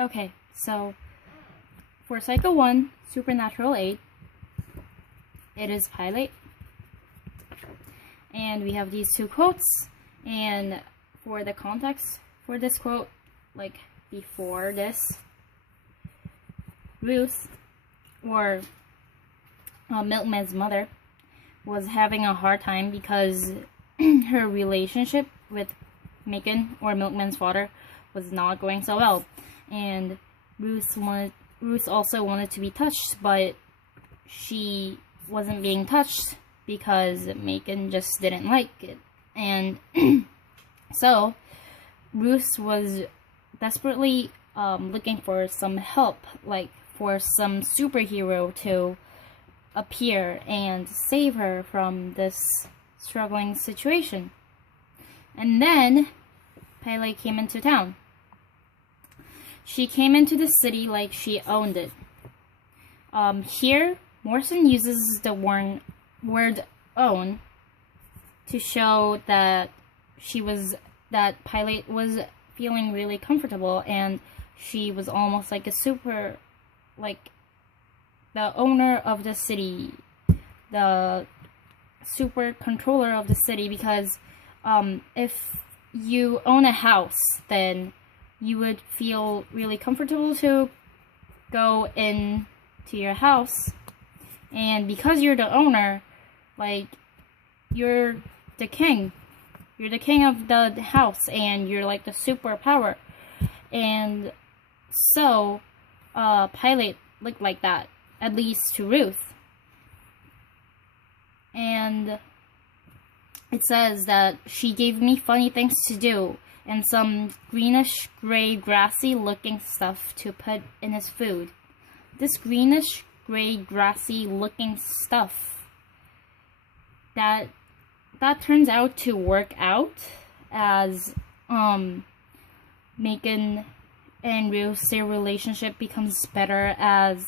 Okay, so for Cycle 1, Supernatural Aid, it is Pilate. And we have these two quotes, and for the context for this quote, like before this, Ruth, or Milkman's mother, was having a hard time because her relationship with Macon, or Milkman's father, was not going so well, and Ruth also wanted to be touched, but she wasn't being touched because Macon just didn't like it. And so Ruth was desperately looking for some help, like for some superhero to appear and save her from this struggling situation. And then Pilate came into town. She came into the city like she owned it. Here, Morrison uses the word own to show that Pilate was feeling really comfortable, and she was almost like the owner of the city, the super controller of the city, because if you own a house, then you would feel really comfortable to go in to your house, and because you're the owner, like, you're the king of the house, and you're like the superpower. And so Pilate looked like that, at least to Ruth. And it says that she gave me funny things to do and some greenish gray grassy looking stuff to put in his food. This greenish gray grassy looking stuff, that turns out to work out as Macon and Ruth's relationship becomes better, as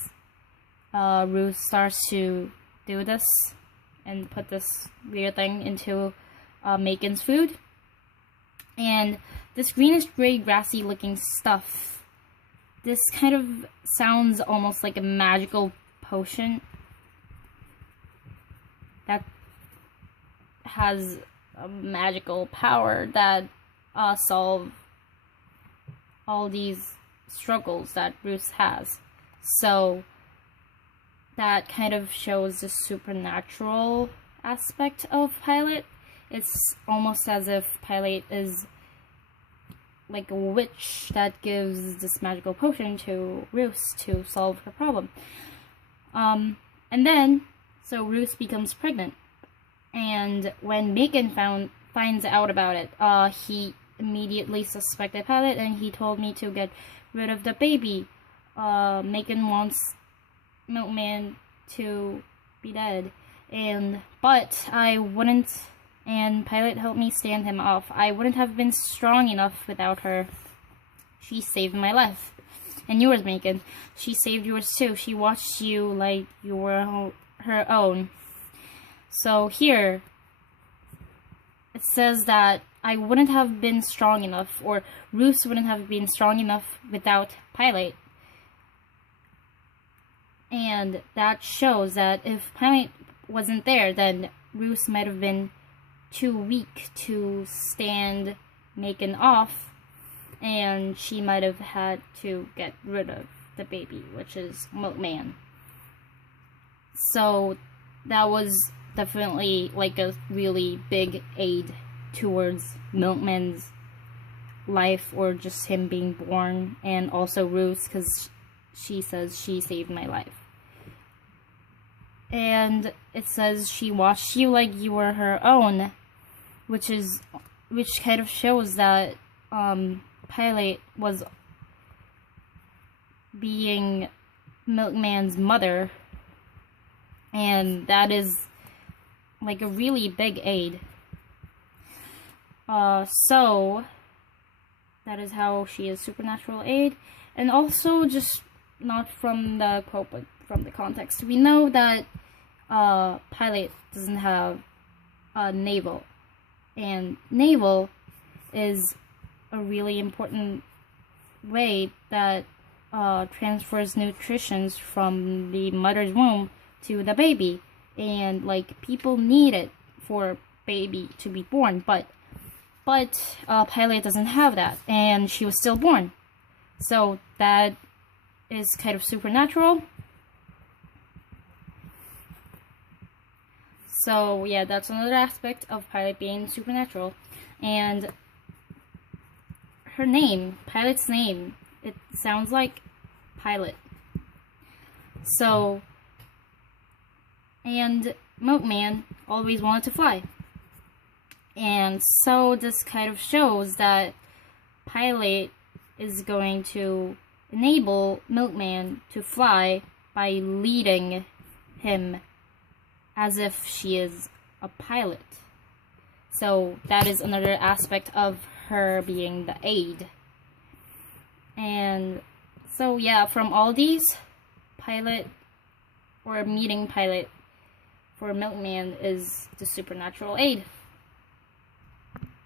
Ruth starts to do this and put this weird thing into Macon's food. And this greenish gray grassy looking stuff, this kind of sounds almost like a magical potion that has a magical power that solve all these struggles that Ruth has. So that kind of shows the supernatural aspect of Pilate. It's almost as if Pilate is like a witch that gives this magical potion to Ruth to solve her problem. And then, so Ruth becomes pregnant. And when Macon finds out about it, he immediately suspected Pilate, and he told me to get rid of the baby. Macon wants Milkman to be dead, but I wouldn't, and Pilate helped me stand him off. I wouldn't have been strong enough without her. She saved my life. And yours, Macon. She saved yours too. She watched you like you were her own. So here, it says that I wouldn't have been strong enough, or Ruth wouldn't have been strong enough without Pilate. And that shows that if Pilate wasn't there, then Ruth might have been too weak to stand Macon off, and she might have had to get rid of the baby, which is Milkman. So that was definitely like a really big aid towards Milkman's life, or just him being born, and also Ruth, because she says she saved my life. And it says she watched you like you were her own, which kind of shows that Pilate was being Milkman's mother, and that is like a really big aid. So that is how she is supernatural aid. And also, just not from the quote, but from the context, we know that Pilate doesn't have a navel, and navel is a really important way that transfers nutritions from the mother's womb to the baby, and like people need it for baby to be born, but Pilate doesn't have that, and she was still born. So that is kind of supernatural. So yeah, that's another aspect of Pilate being supernatural. And her name, Pilate's name, it sounds like Pilate. So, and Milkman always wanted to fly. And so this kind of shows that Pilate is going to enable Milkman to fly by leading him as if she is a pilot. So that is another aspect of her being the aide. And so yeah, from all these, Pilate, or meeting Pilate for Milkman, is the supernatural aid.